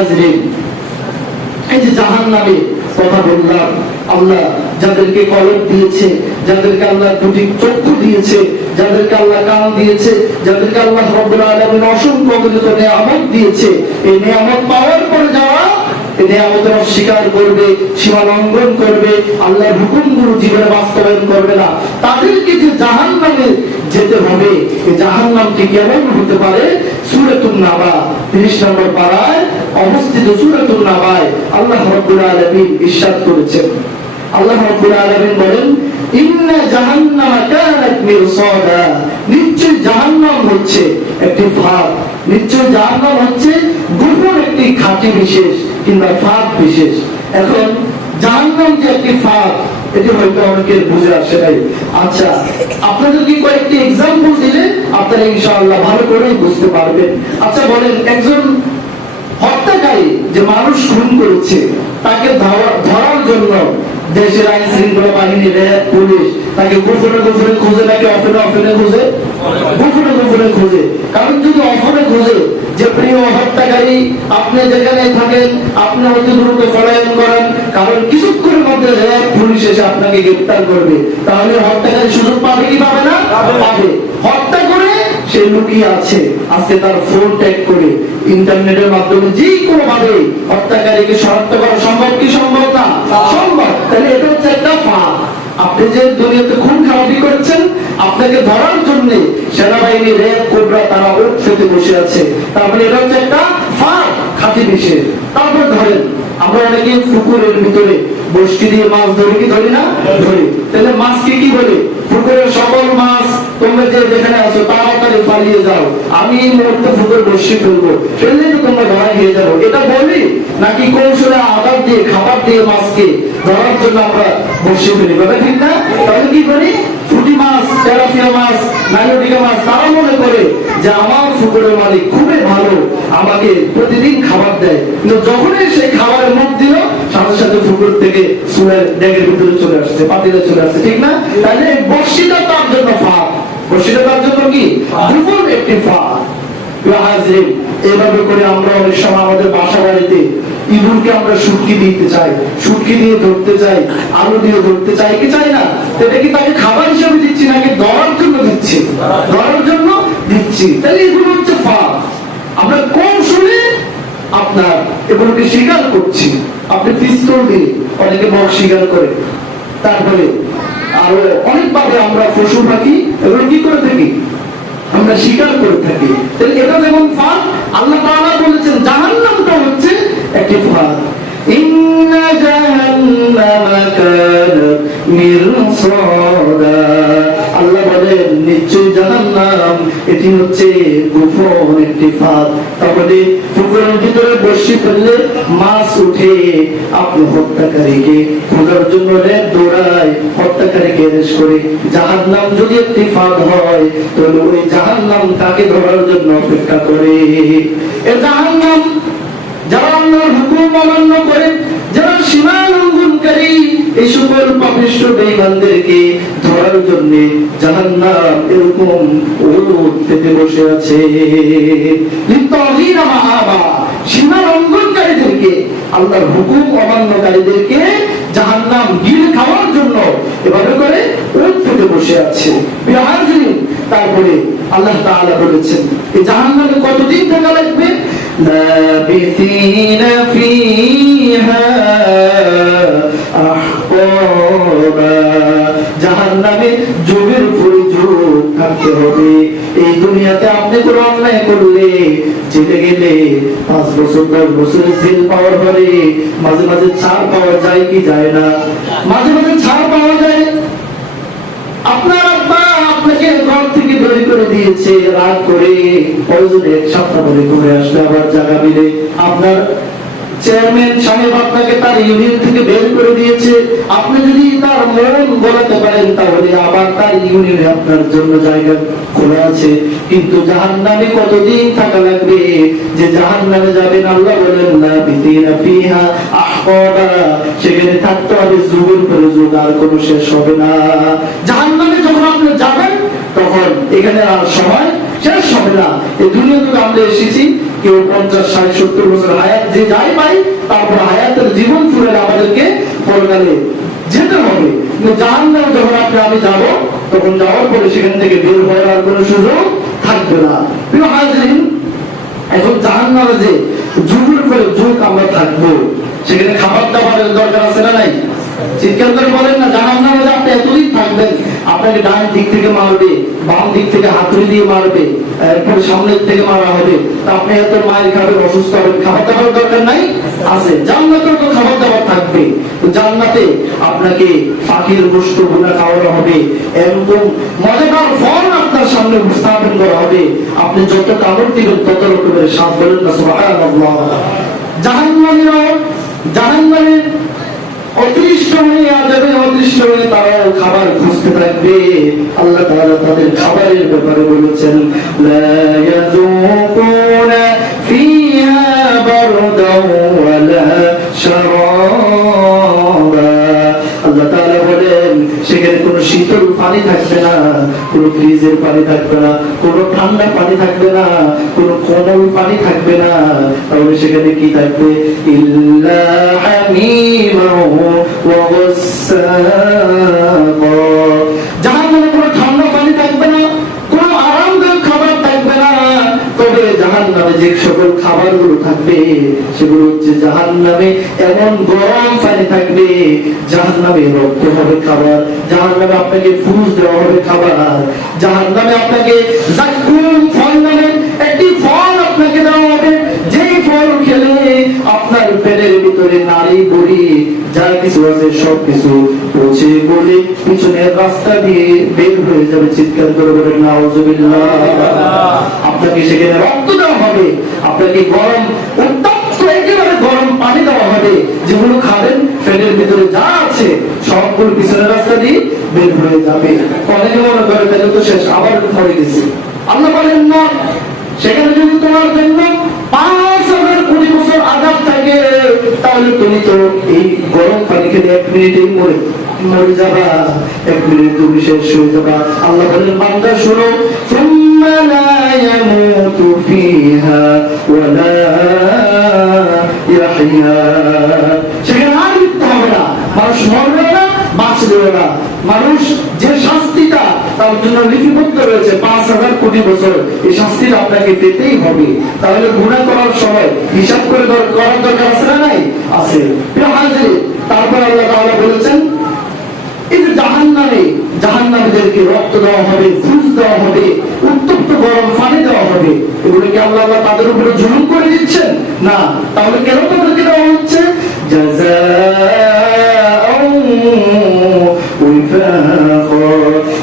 হাজরিন, এই যে জাহান্নামে কথা বললাম, আল্লাহ যাদেরকে কলব দিয়েছে, যাদেরকে আল্লাহ দুটি চক্ষু দিয়েছে, যাদেরকে আল্লাহ কান দিয়েছে, যাদেরকে আল্লাহ রব্বুল আলামিন অসংখ্য অগণিত নিয়ামত দিয়েছে, এই নিয়ামত পাওয়ার পরে যাওয়া এই নিয়ামতের অস্বীকার করবে, সীমা লঙ্ঘন করবে, আল্লাহর হুকুমগুলো জীবনে বাস্তবায়ন করবে না, তাদেরকে যে জাহান্নামে যেতে হবে, এই জাহান্নামটি কেমন হতে পারে? সূরাতুন নাবা 30 নম্বর পারায় অবস্থিত সূরাতুন নাবায় আল্লাহ রাব্বুল আলামিন ইরশাদ করেছেন। আল্লাহ রাব্বুল আলামিন বলেন, ইন্না জাহান্নামা কানাত মিরসাদা, নিশ্চয় জাহান্নাম হচ্ছে একটি ফাঁদ, নিশ্চয় জাহান্নাম হচ্ছে গোপন একটি খাঁটি বিশেষ কিংবা ফাঁদ বিশেষ। এখন জাহান্নাম যে একটি ফাঁদ, এটি হয়তো অনেকের বুঝে আসে নাই। আচ্ছা, আপনাদেরকে কয়েকটি এক্সাম্পল দিলে আপনারা ইনশাআল্লাহ ভালো করেই বুঝতে পারবেন। আচ্ছা বলেন, একজন হত্যাকারী যে মানুষ খুন করেছে, তাকে ধরার জন্য দেশের আইন শৃঙ্খলা বাহিনী, র্যাব, পুলিশ তাকে গোপনে গোপনে খুঁজে, নাকি অফেনে অফেনে খুঁজে? গোপনে গোপনে খুঁজে। কারণ যদি অফেনে খুঁজে যে প্রিয় হত্যাকারী, আপনি যেখানে থাকেন আপনি অতি দ্রুত পলায়ন করেন, কারণ কিছুক্ষণের মধ্যে র্যাব, পুলিশ এসে আপনাকে গ্রেফতার করবে, তাহলে হত্যাকারী সুযোগ পাবে কি পাবে না? পাবে। হত্যা করে সে লুকিয়ে আছে, আজকে তার ফোন ট্যাগ করে ইন্টারনেটের মাধ্যমে যে কোনো ভাবে হত্যাকারীকে শনাক্ত করা সম্ভব কি সম্ভব না? সম্ভব। তাহলে এটা হচ্ছে একটা ফাঁদ। আপনি যে দুনিয়াতে খুন খারাপি করছেন, আপনাকে ধরার জন্য সেনাবাহিনী, র্যাব, কোবরা তারা ওট ফেতে বসে আছে, তারপরে এটা হচ্ছে একটা ফাঁদ, খাঁটি বিশেষ। তারপর ধরেন, আমরা অনেকে পুকুরের ভিতরে বসকি দিয়ে মাছ ধরি কি ধরি না? ধরি। তাহলে মাছকে কি বলে? পুকুরের সকল মাছ তোমরা যে যেখানে আছো তাড়াতাড়ি পালিয়ে যাও, আমি এই মুহূর্তে পুকুর বসি ফেলবো, ফেললে তো তোমরা ধরা খেয়ে যাবো, এটা বলি? নাকি কৌশলে আদার দিয়ে, খাবার দিয়ে মাছকে ধরার জন্য আমরা বসে ফেলি, কথা ঠিক না? তাহলে কি করি? পুঁটি মাছ, তেলাপিয়া মাছ, নাইলোটিকা মাছ, তারা মনে করে যে আমার পুকুরের মালিক খুবই ভালো, আমাকে প্রতিদিন খাবার দেয়, কিন্তু যখনই সেই খাবারের মুখ দিল, সাথে সাথে পুকুর থেকে চুলের ড্যাগের ভিতরে চলে আসছে, পাতিলে চলে আসছে, ঠিক না? তাহলে বর্ষিটা তার জন্য ফাঁদ, বর্ষিটা তার জন্য কি? গোপন একটি ফাঁদ। এইভাবে করে আমরা অনেক সময় আমাদের বাসা বাড়িতে ইঁদুরকে আমরা শুটকি দিতে চাই, শুটকি দিয়ে ধরতে চাই, আলু দিয়ে ধরতে চাই কি চাই না? এটা কি তাকে খাবার হিসেবে দিচ্ছি নাকি ধরার জন্য দিচ্ছি? ধরার জন্য দিচ্ছি। তাহলে এগুলো হচ্ছে ফাঁদ। আমরা কৌশলে আপনার এগুলোকে স্বীকার করছি। আপনি পিস্তল দিয়ে অনেকে বড় স্বীকার করে, তারপরে আরো অনেকভাবে আমরা পশু পাখি এগুলো কি করে থাকি? আমরা স্বীকার করে থাকি। তাহলে এটা যেমন ফাঁদ, আল্লাহ তাআলা বলেছেন জাহান্নামটা হচ্ছে একটি ফাঁদ। ইন্না জাহান্নামা কানাত মিরসাদা, আল্লাহ বলেন নিশ্চয় জাহান্নাম এটি হচ্ছে গোপন একটি ফাঁদ। তাহলে পুকুরের ভিতরে বসে ফেললে মাছ উঠে, আপনি হত্যাকারীকে খোঁজার জন্য র্যাব দৌড়ায়, হত্যাকারীকে অ্যারেস্ট করে। জাহান্নাম যদি একটি ফাঁদ হয়, তাহলে ওই জাহান্নাম তাকে ধরার জন্য অপেক্ষা করে। এই জাহান্নাম যারা আল্লাহর হুকুম অমান্য করে, যারা সীমা লঙ্ঘনকারী, এই সকল পাপিষ্ঠ বেঈমানদেরকে ধরার জন্য জাহান্নাম এরকম ওট পেতে বসে আছে। লিতাগীনা মাআবা, সীমা লঙ্ঘনকারীদেরকে, আল্লাহর হুকুম অমান্যকারীদেরকে জাহান্নাম গিলে খাওয়ার জন্য এভাবে করে ওট পেতে বসে আছে। বিহাজিন, তারপরে আল্লাহ তাআলা বলেছেন এই জাহান্নামে কতদিন থাকা লাগবে? লাবিথিনা ফিহা আহকাবা, জাহান্নামে যুগের পর যুগ থাকতে হবে। এই দুনিয়াতে আপনি কোনো অন্যায় করলে, যেতে গেলে 5 বছর 10 বছরের জেল পাওয়ার পরে মাঝে মাঝে ছাড় পাওয়া যায় কি যায় না? মাঝে মাঝে ছাড় পাওয়া যায়। আপনার আব্বা আপনাকে ঘর থেকে বের করে দিয়েছে রাত করে, প্রয়োজনে 1 সপ্তাহ পরে ঘুরে আসলে আবার জায়গা মিলে। আপনার চেয়ারম্যান সাহেব আপনাকে তার ইউনিয়ন থেকে বের করে দিয়েছে, আপনি যদি তার মন গলাতে পারেন তাহলে আবার তার ইউনিয়নে আপনার জন্য জায়গা খোলা আছে। কিন্তু জাহান্নামে কতদিন থাকা লাগবে? যে জাহান্নামে যাবেন আল্লাহ বলেন লাবিথিনা ফিহা আহকাবা, সেখানে থাকতে হবে যুগের পর যুগ, আর কোনো শেষ হবে না। জাহান্নামে যখন আপনি যাবেন তখন এখানে আর সময় শেষ হবে না। এই দুনিয়াতে আমরা এসেছি, কেউ 50, 60, 70 বছর হায়াত যে যাই পাই, তারপর হায়াতের জীবন ফুরে আমাদেরকে পরকালে যেতে হবে। কিন্তু জাহান্নামে যখন আমি যাব, তখন যাওয়ার পরে সেখান থেকে বের হওয়ার আর কোনো সুযোগ থাকবে না। প্রিয় হাজরিন, এখন জাহান্নামে যে যুগের পরে যুগ আমরা থাকবো, সেখানে খাবার দাবারের দরকার আছে না নাই? চিৎকার করে বলেন না, জাহান্নামে যে আপনি এতদিন থাকবেন, আপনাকে ডান দিক থেকে মারবে, বাম দিক থেকে হাতুড়ি দিয়ে মারবে, এরপরে সামনের থেকে মারা হবে, তা আপনি এত মায়ের খাবেন, অসুস্থ হবেন, খাবার দাবার দরকার নাই? আছে। জান্নাতেও তো খাবার দাবার থাকবে। জান্নাতে আপনাকে পাখির গোশত ভুনা খাওয়ানো হবে, এরকম মজাদার ফল আপনার সামনে উপস্থাপন করা হবে, আপনি যত কামড় দিবেন তত রকমের স্বাদ। বলেন না সুবহানাল্লাহ। জাহান্নামের অদৃষ্ট হয়ে যাবে, অদৃষ্ট হয়ে তারাও খাবার খুঁজতে থাকবে। আল্লাহ তাআলা তাদের খাবারের ব্যাপারে বলেছেন, লা ইয়াযুকুনা ফিহা বারদাও ওয়ালা শারাবা। আল্লাহ তাআলা বলেন, সেখানে কোনো শীতল পানি থাকবে না, কোনো ফ্রিজের পানি থাকবে না, কোনো ঠান্ডা পানি থাকবে না, কোনো কোমল পানি থাকবে না। তাহলে সেখানে কি থাকবে? ইল্লা হামিমা ওয়া গাসসাকা। জাহান্নামে কোনো ঠান্ডা পানি থাকবে না, কোনো আরামদায়ক খাবার থাকবে না। তবে জাহান্নামে যে সকল খাবারগুলো থাকবে, সেগুলো হচ্ছে জাহান্নামে এমন গরম পানি থাকবে, জাহান্নামে রক্ত হবে খাবার, জাহান্নামে আপনাকে ফুস দেওয়া হবে খাবার, জাহান্নামে আপনাকে জাকুম ফল নামে একটি ফল আপনাকে দেওয়া হবে, যেই ফল খেলে আপনার পেটের ভিতরে নারী বড়ি যা কিছু আছে সবকিছু পচে গলে পিছনের রাস্তা দিয়ে বের হয়ে যাবে। চিৎকার করে বলেন নাউজুবিল্লাহ। আপনাকে সেখানে রক্ত দেওয়া হবে, আপনাকে গরম উত্তপ্ত একেবারে গরম পানি দেওয়া হবে, যেগুলো খাবেন পেটের ভিতরে যা আছে সবগুলো পিছনের রাস্তা দিয়ে বের হয়ে যাবে। অনেকে মনে করে তাহলে তো শেষ, আবার মরে গেছে। আল্লাহ বলেন না, সেখানে যদি তোমার জন্য 5,000 কোটি বছর আযাব থাকে, তাহলে তুমি তো এই গরম পানি খেলে 1 মিনিটেই মরে যাবা, 1 মিনিট তুমি শেষ হয়ে যাবা। আল্লাহ বলেন, বান্দা শোনো, সুম্মা লা ইয়ামুতু ফিহা ওয়া লা ইয়াহইয়া। সেখানে আর মৃত্যু হবে না, মানুষ মরবে না, বাঁচবে না। মানুষ যে শাস্তিটা তার জন্য লিপিবদ্ধ রয়েছে 5,000 কোটি বছর, এই শাস্তিটা আপনাকে পেতেই হবে। তাহলে গুনাহ করার সময় হিসাব করে করার দরকার আছে না নাই? আছে। তারপর আল্লাহ তাআলা বলেছেন, এই যে জাহান্নামীদেরকে রক্ত দেওয়া হবে, ফুস দেওয়া হবে, উত্তপ্ত গরম পানি দেওয়া হবে, এগুলো কি আল্লাহ তাদের উপরে জুলুম করে দিচ্ছেন? না। তাহলে কেন তাদেরকে দেওয়া হচ্ছে?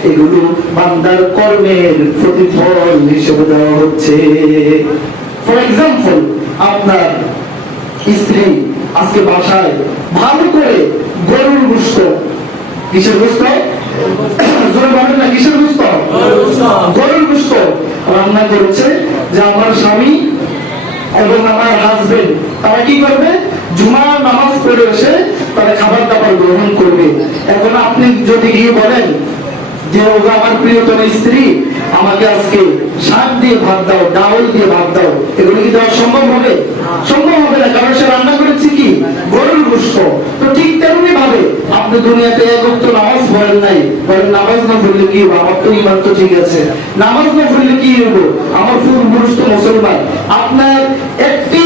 এগুলো বান্দার কর্মের প্রতিফল হিসেবে দেওয়া হচ্ছে। ফর এক্সাম্পল, আপনার স্ত্রী আজকে বাসায় ভালো করে গরুর গোশত, কিসের গোশত? জোরে বলেন না, কিসের গোশত? গরুর গোশত রান্না করেছে। যে আমার স্বামী এবং আমার হাজবেন্ড, তারা কি করবে? জুমার নামাজ পড়ে এসে তারা খাবার দাবার গ্রহণ করবে। এখন আপনি যদি গিয়ে বলেন যে ওগো আমার প্রিয়তম স্ত্রী, আমাকে আজকে শাক দিয়ে ভাত দাও, ডাউল দিয়ে ভাত দাও, এগুলো কি দেওয়া সম্ভব হবে? সম্ভব হবে না, কারণ সে রান্না করেছে কি? গরুর গোশত। তো ঠিক তেমনি ভাবে আপনি দুনিয়াতে এক ওয়াক্ত নামাজ পড়েন নাই, বলেন নামাজ না পড়লে কি হবে? আমার তো ঈমান তো ঠিক আছে, নামাজ না পড়লে কি হবে? আমার পূর্বপুরুষ তো মুসলমান। আপনার একটি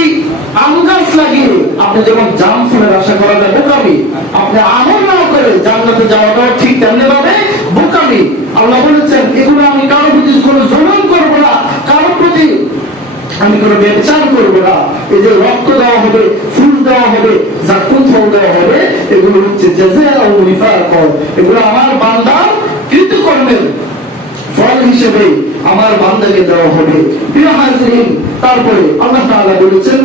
আম গাছ লাগিয়ে আপনি যেমন জাম ফুলের আশা করা যায় বোকামি, আপনি আমল না করে জান্নাতে যাওয়াটাও ঠিক তেমনি ভাবে বোকামি। আল্লাহ বলেছেন, এগুলো আমি কারো প্রতি কোনো জুলুম করবো না, কারো প্রতি আমি কোনো ব্যবচার করবো না। এই যে রক্ত দেওয়া হবে, ফুল দেওয়া হবে, জাকুম ফল দেওয়া হবে, এগুলো হচ্ছে জাযাউ ওয়াফাক, এগুলো আমার বান্দার কৃতকর্মের ফল হিসেবে আমার বান্দাকে দেওয়া হবে। প্রিয় হাজরিন, তারপরে আল্লাহ তাআলা বলেছেন,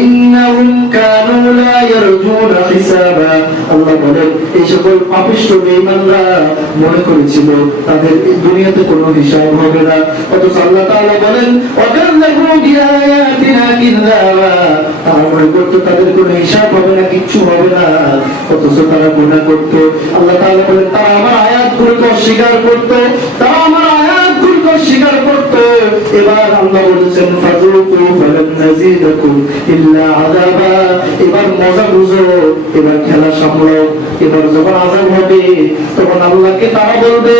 ইন্নাহুম কানু লা ইয়ারজুনা হিসাবা। আল্লাহ বলেন, এই সকল পাপিষ্ঠ বেঈমানরা মনে করেছিল তাদের দুনিয়াতে কোনো হিসাব হবে না। অথচ আল্লাহ তাআলা বলেন, ওয়াকাল্লাবু বিআয়াতিনা কিযাবা। তারা মনে করতো তাদের কোনো হিসাব হবে না, কিচ্ছু হবে না, অথচ তারা গুনাহ করতো। আল্লাহ তাআলা বলেন, তারা আমার আয়াতগুলোকে অস্বীকার করতো, তারা আমার আয়াতগুলোকে এবার আল্লাহ বলেছেন ফাযুকু ফালান নাযিদাকুম ইল্লা আযাবা, এবার মজা বুঝো, এবার খেলা সামলাও। এবার যখন আযাব হবে তখন আল্লাহকে তারা বলবে,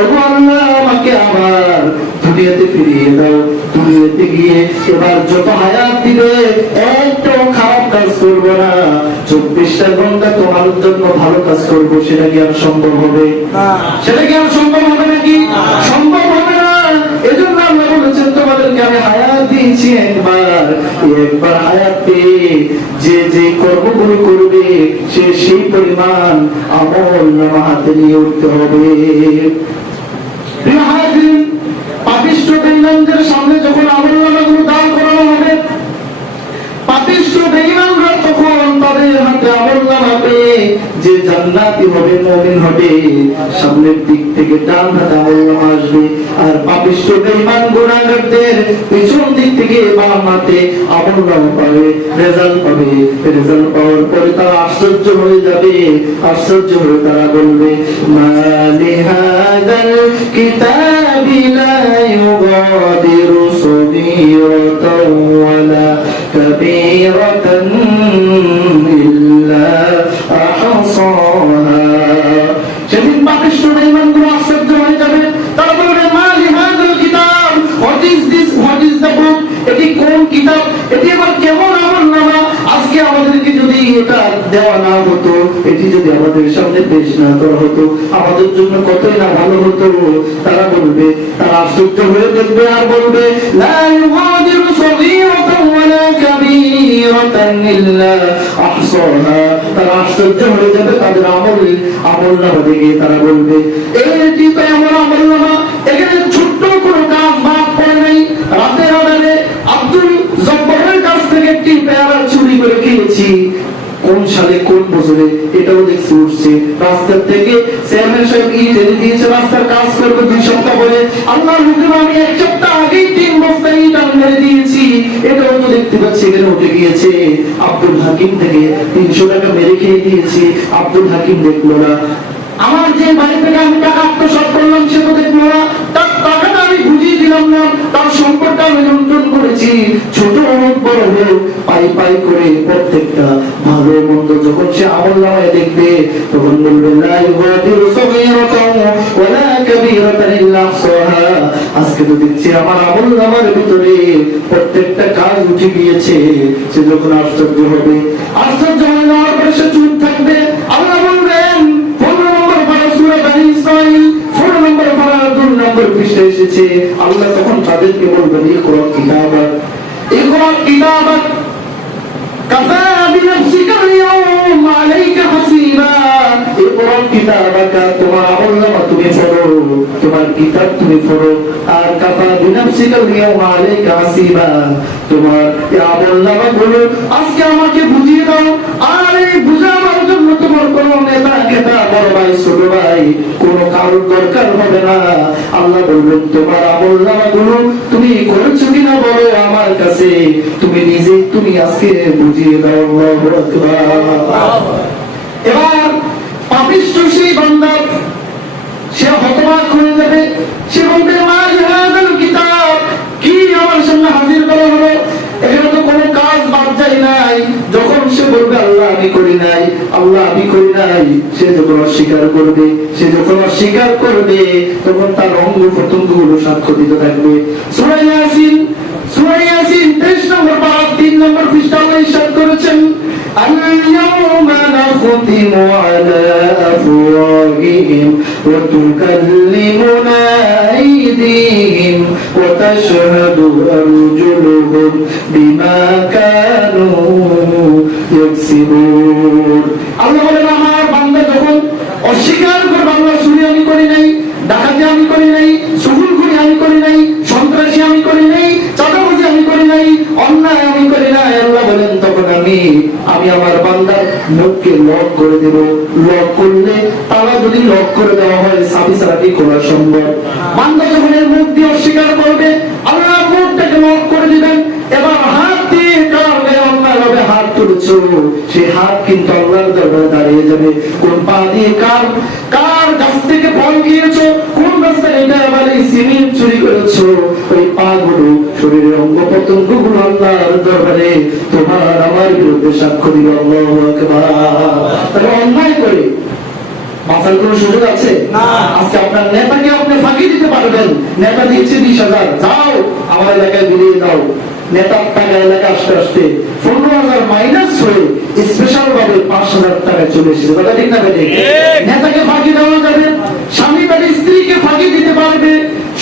ও আল্লাহ আমাকে আবার দুনিয়াতে ফিরিয়ে দাও। দুনিয়াতে গিয়ে এবার যত হায়াত দিবে একটাও খারাপ কাজ করবো না, 24টা ঘন্টা তোমার জন্য ভালো কাজ করবো। সেটা কি আর সম্ভব হবে? সেটা কি আর সম্ভব হবে নাকি? সম্ভব হবে না। এজন্য আল্লাহ বলেছেন তোমাদেরকে আমি হায়াত দিয়েছি একবার হায়াত পেয়ে যে যে কর্মগুলো করবে সে সেই পরিমাণ আমল নামা হাতে নিয়ে উঠতে হবে। পাপিষ্ঠ বেঈমানদের সামনে যখন আমলনামাগুলো দান করানো হবে, পাপিষ্ঠ বেঈমানরা তখন তাদের হাতে আমলনামা পেয়ে যে জান্নাতি হবে, মুমিন হবে, সামনের দিক থেকে ডান হাতে আমলনামা আসবে। আর পাপিষ্ঠ বেঈমান গুনাহগারদের পিছন দিক থেকে বাম হাতে আমলনামা পাবে, রেজাল্ট পাবে। রেজাল্ট পাওয়ার পরে তারা আশ্চর্য হয়ে যাবে। আশ্চর্য হয়ে তারা বলবে, মা লিহাদাল কিতাবি লা ইউগাদিরু সগীরাতান ওয়ালা কাবীরাতান ইল্লা আহসাহা। সেদিন পাপিষ্ঠ বেঈমানগুলো আশ্চর্য হয়ে যাবে। তারা বলবে, মা লিহাদাল কিতাব, what is this, what is the book? এটি কোন কিতাব? এটি আবার কেমন আমলনামা? আজকে আমাদেরকে যদি এটা দেওয়া না হতো, এটি যদি আমাদের সামনে পেশ না করা হতো, আমাদের জন্য কতই না ভালো হতো। তারা বলবে, তারা আশ্চর্য হয়ে দেখবে আর বলবে, লা ইউগাদিরু সগীরাতান ওয়ালা কাবীরাতান ইল্লা আহসাহা। তারা আশ্চর্য হয়ে যাবে তাদের আমলনামা দেখে। তারা বলবে, এটি তো এমন আমলনামা, এখানে ছোট্ট কোনো কাজ বাদ পড়ে নাই। রাতের আধারে আব্দুল জব্বারের কাছ থেকে একটি পেয়ারা চুরি করে খেয়েছি, কোন সালে কোন বছরে এটাও দেখছি উঠছে। রাস্তার থেকে চেয়ারম্যান সাহেব ইট এনে দিয়েছে, রাস্তার কাজ করবে 2 সপ্তাহ পরে। আল্লাহর হুকুমে আমি 1 সপ্তাহ আগেই 3 বস্তা ইট আমি মেরে দিয়েছি, এটাও তো দেখতে পাচ্ছি এখানে উঠে গিয়েছে। আব্দুল হাকিম থেকে 300 টাকা মেরে খেয়ে দিয়েছি, আব্দুল হাকিম দেখলো না। আমার যে বাড়ি থেকে আমি টাকা আত্মসাৎ করলাম সে তো দেখলো না। তার টাকাটা আমি বুঝিয়ে দিলাম না, তার সম্পদটা আমি লুণ্ঠন করেছি। ছোট হোক বড় হোক, পাই পাই করে প্রত্যেকটা ভালো মন্দ যখন সে আমলনামায় দেখবে তখন বলবে, লা ইউগাদিরু সগীরাতান ওয়ালা কাবীরাতান ইল্লা আহসাহা। আজকে তো দেখছি আমার আমলনামার ভিতরে প্রত্যেকটা কাজ উঠে গিয়েছে। সে যখন আশ্চর্য হবে, আশ্চর্য হয়ে যাওয়ার পরে সে চুপ থাকবে। আল্লাহ বলবেন, 15 নম্বর পারা সূরা বনী ইসরাঈল 14 নম্বর পারা 2 নম্বর পৃষ্ঠা এসেছে। আল্লাহ তখন তাদেরকে বলবেন, ইকরা কিতাবাক, ইকরা কিতাবাক কাফা বিনাফসিকা আল-ইয়াওমা আলাইকা হাসিবা। ইকরা কিতাবাক, তোমার আমলনামা তুমি পড়ো, তোমার কিতাব তুমি পড়ো। আর কাফা বিনাফসিকা আল-ইয়াওমা আলাইকা হাসিবা, তোমার এই আমলনামা গুলো আজকে আমাকে বুঝিয়ে দাও। আর এই বুঝাবার জন্য তোমার কোন নেতা কেতা, বড় ভাই ছোট ভাই, কোন কারোর দরকার হবে না। আল্লাহ বলবেন, তোমার আমলনামা গুলো তুমি করেছো কিনা বলো আমার কাছে, তুমি নিজে তুমি আজকে বুঝিয়ে দাও। আল্লাহু আকবার। এবার পাপিষ্ঠ সেই বান্দা সে হতবাক হয়ে যাবে। সে বলবে, মা লিহাদাল কিতাব, কি আমার সামনে হাজির করা হলো? এখানে তো কোনো কাজ বাদ যায় নাই। যখন সে বলবে, আল্লাহ আমি করি নাই, আল্লাহ আমি করি নাই, সে যখন অস্বীকার করবে, তখন তার অঙ্গ প্রত্যঙ্গগুলো সাক্ষ্য দিতে থাকবে। সূরা ইয়াসিন 23 নম্বর পারা 3 নম্বর পৃষ্ঠা আল্লাহ ইরশাদ করেছেন, আল-ইয়াওমা নাখতিমু আলা আফওয়াহিহিম ওয়া তুকাল্লিমুনা আইদিহিম ওয়া তাশহাদু আরজুলুহুম বিমা কানু ইয়াকসিবুন। আল্লাহ বলেন, আমার বান্দা যখন অস্বীকার করবে, আল্লাহ চুরি আমি করি নাই, ডাকাতি আমি করি নাই, চুগুলখুরি আমি করি নাই, সন্ত্রাসী আমি করি নাই, চাঁদাবাজি আমি করি নাই, অন্যায় আমি করি নাই, আল্লাহ বলেন তখন আমি আমার বান্দার মুখকে লক করে দেব। লক করলে তালা যদি লক করে দেওয়া হয়, চাবি ছাড়া কি খোলা সম্ভব? বান্দা যখন এর মুখ দিয়ে অস্বীকার করবে, আল্লাহ মুখটাকে লক করে দিবেন। এবার হাত দিয়ে কার গায়ে অন্যায়ভাবে হাত তুলেছ, সেই হাত কিন্তু আল্লাহর দরবারে দাঁড়িয়ে যাবে। কোন পা দিয়ে কার কাছ থেকে ফল খেয়েছো, কোন রাস্তায় এটা আবার এই সিমেন্ট চুরি করেছো, ওই পা শরীরের অঙ্গ প্রত্যঙ্গ গুলো আল্লাহর দরবারে তোমার আমার বিরুদ্ধে সাক্ষ্য দিবে। আল্লাহু আকবার। তাহলে অন্যায় করে বাঁচার কোন সুযোগ আছে না। আজকে আপনার নেতাকে আপনি ফাঁকি দিতে পারবেন, নেতা দিয়েছে 20,000, যাও আমার এলাকায় বিলিয়ে দাও। নেতার টাকা এলাকা আসতে আসতে 15,000 মাইনাস হয়ে স্পেশাল ভাবে 5,000 টাকা চলে এসেছে। কথা ঠিক না বেঠিক? নেতাকে ফাঁকি দেওয়া যাবে, স্বামী তার স্ত্রীকে ফাঁকি দিতে পারবে,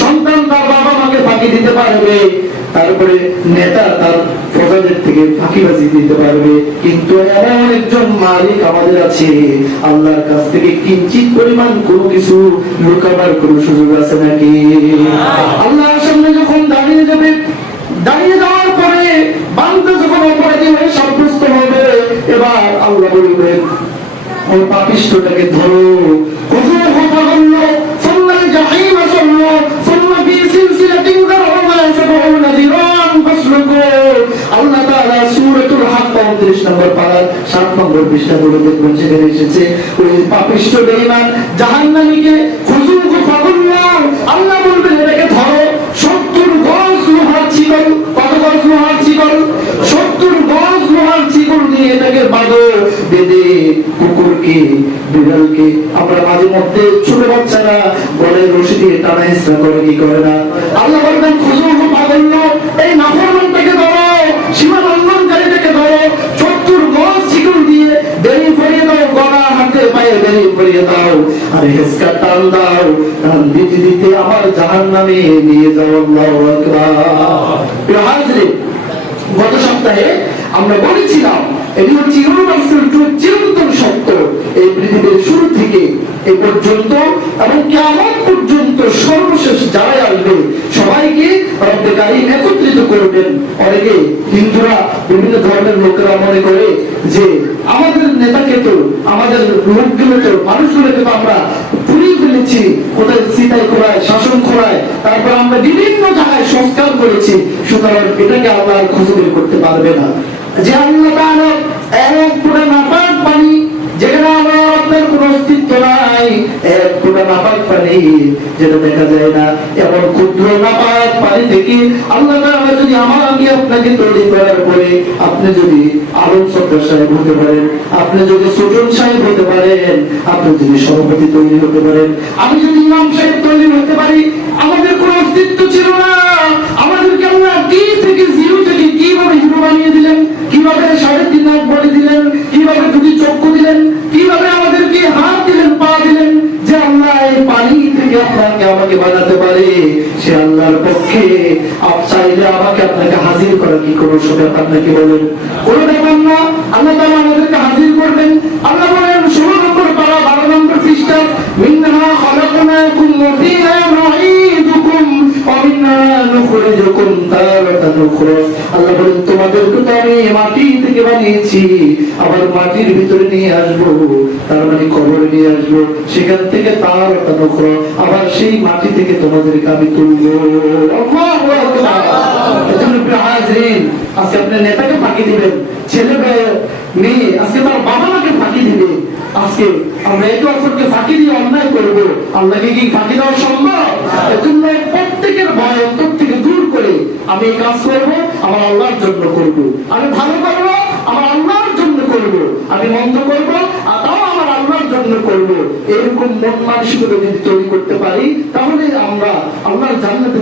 সন্তান তার বাবা মাকে ফাঁকি দিতে পারবে, তারপরে নেতা তার প্রজাদের থেকে ফাঁকিবাজি দিতে পারবে। কিন্তু এমন একজন মালিক আমাদের আছে, আল্লাহর কাছ থেকে কিঞ্চিত পরিমাণ কোনো কিছু লুকাবার কোনো সুযোগ আছে নাকি? আল্লাহর সামনে যখন দাঁড়িয়ে যাবে, দাঁড়িয়ে যাওয়ার পরে বান্দা যখন অপরাধী হয়ে সাব্যস্ত হবে, এবার আল্লাহ বলবেন ওই পাপিষ্ঠটাকে ধরো, আল্লাহ তাআলা সূরাতুল হক 35 নম্বর পারা 7 নম্বর পৃষ্ঠা বলে দেখবেন, সেখানে এসেছে ওই পাপিষ্ঠ বেঈমান জাহান্নামীকে খুজুহু ফাগুল্লাহ, আল্লাহ বলবেন এটাকে ধরো, 70 গজ লোহার চিকন, কত গজ লোহার চিকন? 70 গজ লোহার চিকন দিয়ে এটাকে বাঁধো, বেঁধে কুকুরকে বিড়ালকে, আমরা মাঝে মধ্যে ছোট বাচ্চারা গলায় রশি দিয়ে টানা হেঁচড়া করে, কি করে না? আল্লাহ বলবেন খুজুহু ফাগুল্লাহ, এই নাফরমানটাকে ধরো, সীমা লঙ্ঘনকারীটাকে ধরো, 70 গজ চিকন দিয়ে বেরি ফরিয়ে দাও, গলা হাতে পায়ে বেরি ফরিয়ে দাও, আর হেঁচকা টান দাও, টান দিতে দিতে আমার জাহান্নামে নিয়ে যাও। আল্লাহু আকবার। প্রিয় হাজরিন, গত সপ্তাহে আমরা বলেছিলাম এটি হচ্ছে চিরন্তন সত্য, এই পৃথিবীর শুরু থেকে এই পর্যন্ত এবং কিয়ামত পর্যন্ত সর্বশেষ যারাই আসবে সবাইকে রব্বে কারীম একত্রিত করবেন। অনেকে হিন্দুরা, বিভিন্ন ধর্মের লোকেরা মনে করে যে আমাদের নেতাকে তো, আমাদের লোকগুলো তো, মানুষগুলোকে তো আমরা পুড়িয়ে ফেলেছি, কোথায় চিতাই খোলায়, শাসন খোলায়, তারপর আমরা বিভিন্ন জায়গায় সংস্কার করেছি, সুতরাং এটাকে আল্লাহ আর খুঁজে বের করতে পারবে না। যে আল্লাহ তাআলা এক ফোঁটা নাপাক পানি, যেখানে আমার আপনার কোনো অস্তিত্ব নাই, এক ফোঁটা নাপাক পানি যেটা দেখা যায় না, এমন ক্ষুদ্র নাপাক পানি থেকে আল্লাহ তাআলা যদি আমাকে আপনাকে তৈরি করার পরে আপনি যদি আলম সরকার সাহেব হতে পারেন, আপনি যদি সুজন সাহেব হতে পারেন, আপনি যদি সভাপতি তৈরি হতে পারেন, আমি যদি ইমাম সাহেব তৈরি হতে পারি, আমাদের কোনো অস্তিত্ব ছিল না, আমাদেরকে আল্লাহ কি থেকে জিরো থেকে কিভাবে হিরো বানিয়ে দিলেন, কিভাবে 3.5 লাখ বডি দিলেন, কিভাবে 2টি চক্ষু দিলেন, কিভাবে আমাদেরকে হাত দিলেন, পা দিলেন, যে আল্লাহ এই পানি থেকে আপনাকে আমাকে বানাতে পারে, সে আল্লাহর পক্ষে চাইলে আমাকে আপনাকে হাজির করা কি কোনো সময় আপনাকে বলেন? কোনো ব্যাপার না। আল্লাহ তাআলা আমাদেরকে হাজির করবেন। আল্লাহ বলেন 16 নম্বর পারা 12 নম্বর পৃষ্ঠা, মিনহা খালাকনাকুম ওয়া ফিহা নুঈদুকুম ওয়া মিনহা নুখরিজুকুম তারাতান উখরা। আল্লাহ বলেন তোমাদেরকে তো আমি মাটি থেকে বানিয়েছি, আবার মাটির ভিতরে নিয়ে আসবো, তার মানে কবরে নিয়ে আসবো, সেখান থেকে তারাতান উখরা, আবার সেই মাটি থেকে তোমাদেরকে আমি তুলবো। আল্লাহু আকবার। এজন্য প্রিয় হাজরিন, আজকে আপনি নেতাকে ফাঁকি দিবেন, ছেলে মেয়ে আজকে তার বাবা মাকে ফাঁকি দিবে, আজকে আমরা একে অপরকে ফাঁকি দিয়ে অন্যায় করবো, আল্লাহকে কি ফাঁকি দেওয়া সম্ভব? এজন্য প্রত্যেকের ভয় অন্তর থেকে দূর করে আমি এই কাজ করবো, আমার আল্লাহর জন্য করবো, আমি ভালো করবো, আমার আল্লাহর জন্য করবো, আমি মন্দ করবো, তাও আমার আল্লাহর জন্য করবো, এরকম মন মানসিকতা যদি তৈরি করতে পারি, তাহলে আমরা আল্লাহর জান্নাতে